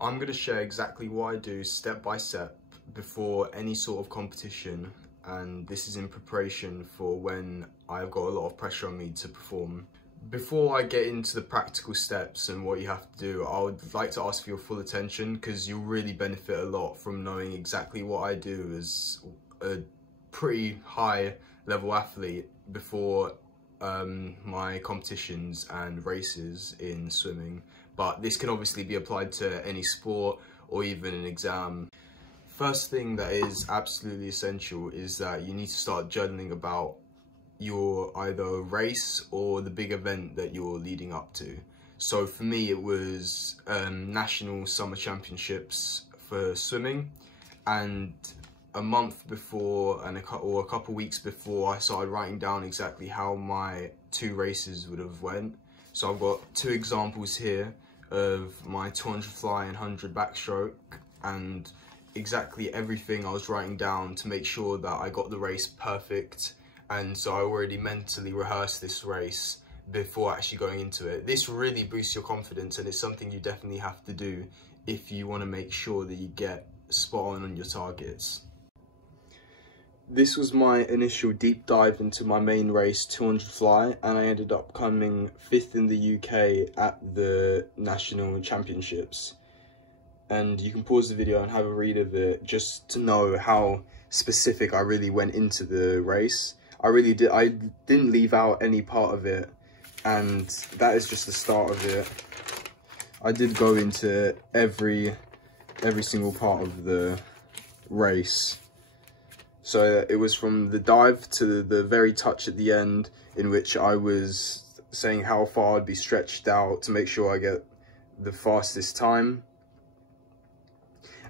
I'm going to share exactly what I do step by step before any sort of competition, and this is in preparation for when I've got a lot of pressure on me to perform. Before I get into the practical steps and what you have to do, I would like to ask for your full attention, because you'll really benefit a lot from knowing exactly what I do as a pretty high level athlete before my competitions and races in swimming. But this can obviously be applied to any sport or even an exam. First thing that is absolutely essential is that you need to start journaling about your either race or the big event that you're leading up to. So for me, it was National Summer Championships for swimming, and a month before or a couple weeks before, I started writing down exactly how my 2 races would have went. So I've got 2 examples here of my 200 fly and 100 backstroke, and exactly everything I was writing down to make sure that I got the race perfect. And so I already mentally rehearsed this race before actually going into it. This really boosts your confidence, and it's something you definitely have to do if you want to make sure that you get spot on your targets. This was my initial deep dive into my main race, 200 fly, and I ended up coming 5th in the UK at the National Championships. And you can pause the video and have a read of it just to know how specific I really went into the race. I didn't leave out any part of it, and that is just the start of it. I did go into every single part of the race. So it was from the dive to the very touch at the end, in which I was saying how far I'd be stretched out to make sure I get the fastest time.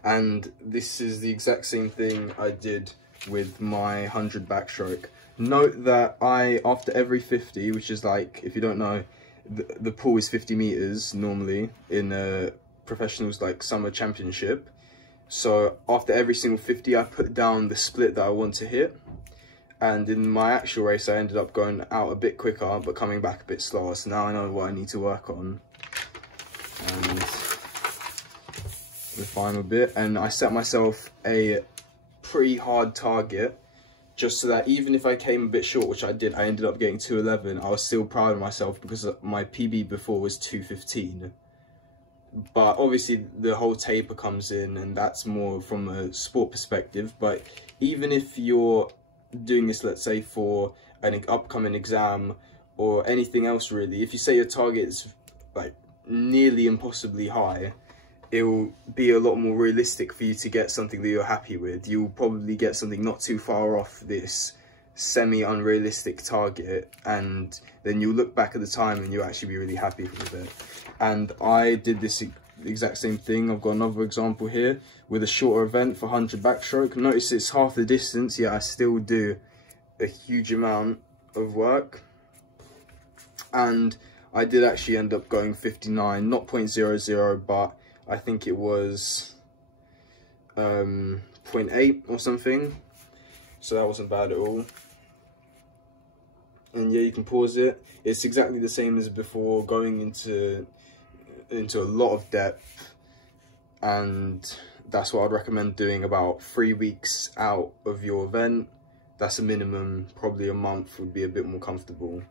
And this is the exact same thing I did with my 100 backstroke. Note that after every 50, which is like, if you don't know, the pool is 50 meters normally in a professionals like summer championship. So after every single 50, I put down the split that I want to hit. And in my actual race, I ended up going out a bit quicker, but coming back a bit slower. So now I know what I need to work on. And the final bit. And I set myself a pretty hard target, just so that even if I came a bit short, which I did, I ended up getting 2:11. I was still proud of myself because my PB before was 2:15. But obviously the whole taper comes in, and that's more from a sport perspective. But even if you're doing this, let's say for an upcoming exam or anything else really, if you say your target is like nearly impossibly high, it will be a lot more realistic for you to get something that you're happy with. You'll probably get something not too far off this semi-unrealistic target, and then you'll look back at the time and you'll actually be really happy with it. And I did this exact same thing. I've got another example here with a shorter event for 100 backstroke. Notice it's half the distance, yet I still do a huge amount of work. And I did actually end up going 59, not 0.00, but I think it was 0.8 or something. So that wasn't bad at all. And yeah, you can pause it. It's exactly the same as before, going into a lot of depth, and that's what I'd recommend doing about 3 weeks out of your event. That's a minimum. Probably a month would be a bit more comfortable.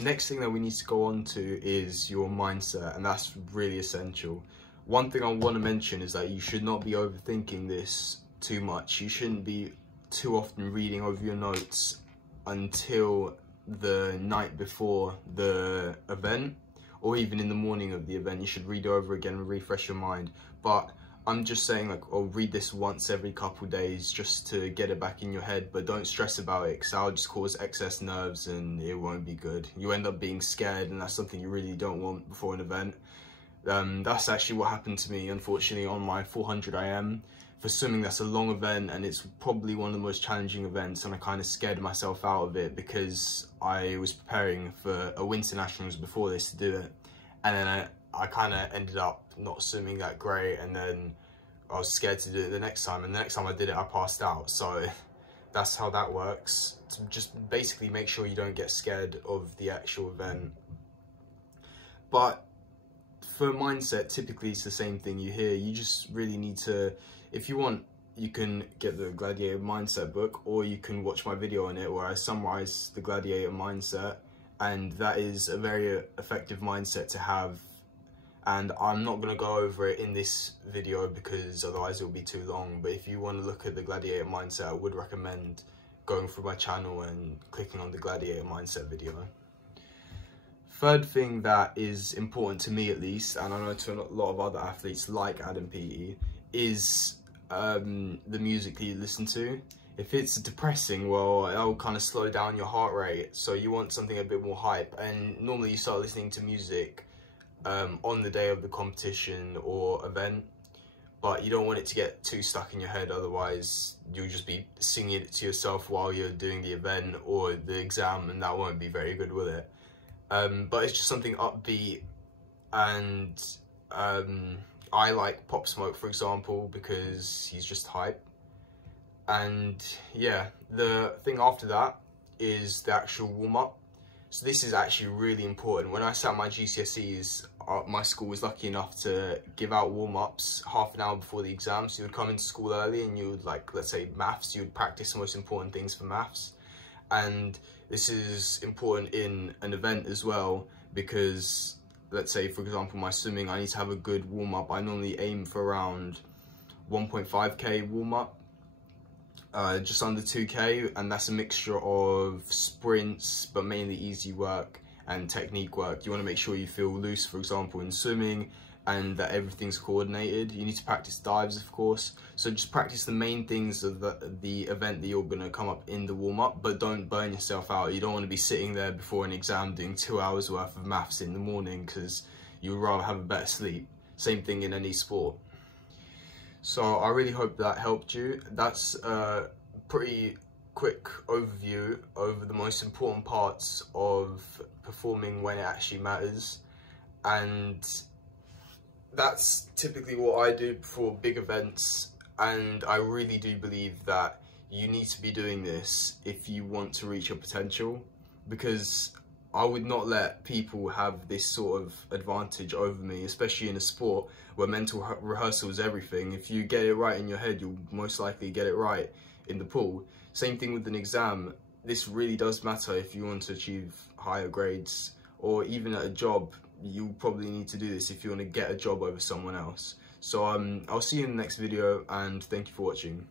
Next thing that we need to go on to is your mindset, and that's really essential. One thing I want to mention is that you should not be overthinking this too much. You shouldn't be too often reading over your notes until the night before the event, or even in the morning of the event. You should read over again and refresh your mind. But I'm just saying, like, I'll read this once every couple days just to get it back in your head, but don't stress about it, because that'll just cause excess nerves and it won't be good. You end up being scared, and that's something you really don't want before an event. That's actually what happened to me, unfortunately, on my 400 IM. For swimming, that's a long event, and it's probably one of the most challenging events, and I kind of scared myself out of it because I was preparing for a winter nationals before this to do it, and then I kind of ended up not swimming that great, and then I was scared to do it the next time, and the next time I did it I passed out. So that's how that works. To just basically make sure you don't get scared of the actual event. But for mindset, typically it's the same thing you hear. You just really need to, if you want, you can get the Gladiator Mindset book, or you can watch my video on it where I summarize the Gladiator Mindset, and that is a very effective mindset to have. And I'm not going to go over it in this video because otherwise it'll be too long, but if you want to look at the Gladiator Mindset, I would recommend going through my channel and clicking on the Gladiator Mindset video. Third thing that is important to me, at least, and I know to a lot of other athletes like Adam Peaty, is the music that you listen to. If it's depressing, well, it'll kind of slow down your heart rate, so you want something a bit more hype. And normally you start listening to music on the day of the competition or event, but you don't want it to get too stuck in your head, otherwise you'll just be singing it to yourself while you're doing the event or the exam, and that won't be very good, will it? But it's just something upbeat, and I like Pop Smoke, for example, because he's just hype. And yeah, the thing after that is the actual warm-up. So this is actually really important. When I sat my GCSEs, my school was lucky enough to give out warm-ups half an hour before the exam. So you would come into school early and you would, like, let's say maths, you would practice the most important things for maths. And this is important in an event as well, because let's say, for example, my swimming, I need to have a good warm-up. I normally aim for around 1.5k warm-up, just under 2k, and that's a mixture of sprints, but mainly easy work and technique work. You want to make sure you feel loose, for example, in swimming, and that everything's coordinated. You need to practice dives, of course, so just practice the main things of the event that you're going to come up in the warm-up, but don't burn yourself out. You don't want to be sitting there before an exam doing 2 hours worth of maths in the morning, because you would rather have a better sleep. Same thing in any sport. So I really hope that helped you. That's a pretty quick overview over the most important parts of performing when it actually matters, and that's typically what I do before big events. And I really do believe that you need to be doing this if you want to reach your potential, because I would not let people have this sort of advantage over me, especially in a sport where mental rehearsal is everything. If you get it right in your head, you'll most likely get it right in the pool. Same thing with an exam. This really does matter if you want to achieve higher grades, or even at a job. You'll probably need to do this if you want to get a job over someone else. So I'll see you in the next video, and thank you for watching.